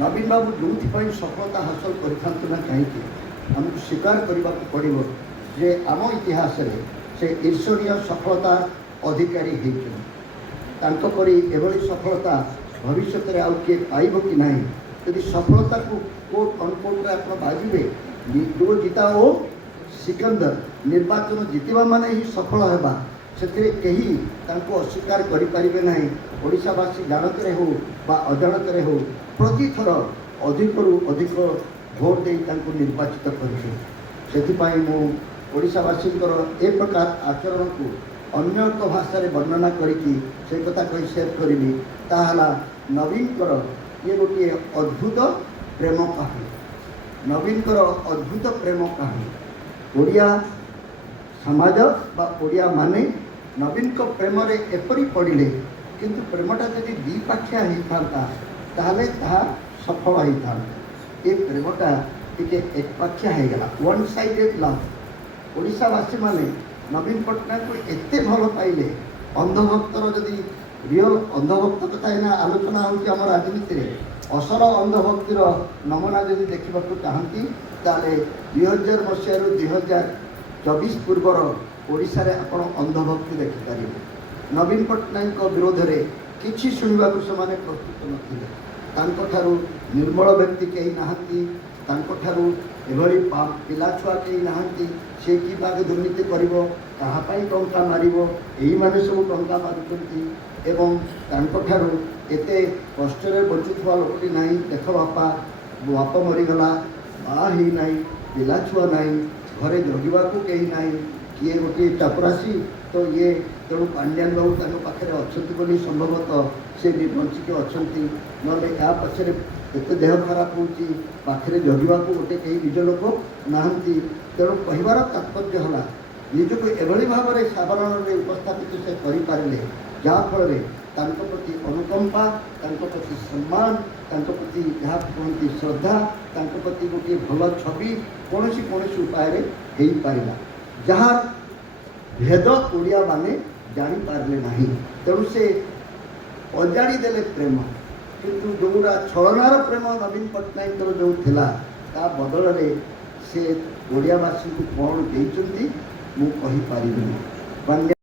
नवीन बाबू जो सफलता हासिल करना कहीं आमको स्वीकार करने पड़ो जे आम इतिहास से ईर्षणीय सफलता अधिकारी होपरी एभली सफलता भविष्य में आउ किए पाइब कि ना यदि सफलता को कोट अनकोट आप बाजिबे जो जीता हो सिकंदर निर्वाचन जीतवा माने ही सफल होगा से कहीं अस्वीकार करें ना ओडावासी जानते हो अजाणत हो प्रति थर अधिक अधिक भोट दे निर्वाचित करवासी ए प्रकार आचरण को अन्य एक भाषा वर्णना करके कथा कही सेयर करी ताला नवीन ये गोटे अद्भुत प्रेम कहानी नवीन अद्भुत प्रेम कहानी ओडिया समाज ओडिया माने नवीन को प्रेम एपरी पड़े किंतु प्रेमटा जब द्विपाक्षिया होता ताहले ताहा सफल होता ये प्रेमटा टिके एकपाक्षिया होगला वन साइडेड लव ओडावासी माने नवीन पट्टनायक को एते भल पाइले अंधभक्तर जदि रियल अंधभक्त कथा एना आलोचना होची आम राजनीति असल अंधभक्तिर नमूना जदि देखा चाहती ताले 2000 मसीह 2024 पूर्वर ओडिशा रे आपण अंधभक्ति देखिपारे नवीन पट्टनायक विरोध में किसी शुणा से प्रस्तुत नथिले निर्मल व्यक्ति कहीं नहांती एभली पिला छुआ कहीं नहांती से कि बाग दुर्नीति कर टंका मार यही माने सब टंका मारुंट एवं एते कष्ट बचुवा लोकटी ना देख बापा बाप मरीगला बाही ना पिला छुआ ना घरे जगवा कहीं ना किए गोटे चापरासी तो ये तेणु पांड्यान बाबू पाखे अच्छा संभवतः से बंचिक अच्छा ना पचर एत देह खराब होखे जगवा गोटे कहीं निज लोक नहांती तेणु कहबार तात्पर्य है निजक एभली भाव में साधारण उपस्थापित से करें जहाँफल प्रति अनुकंपा प्रति सम्मान प्रति जहाँ कहती श्रद्धा प्रति गोटे भल छवि कौन कौन उपाय हो पारा जहाँ भेद ओडिया माने जानी पारले नहीं तेणु से अजाड़ी देले प्रेम किंतु जोड़ा छलनार प्रेम नवीन पट्टनायक जो थिला ता बदल में से ओडियावासी को कौन देइचंती मु कहि पारिबिनी।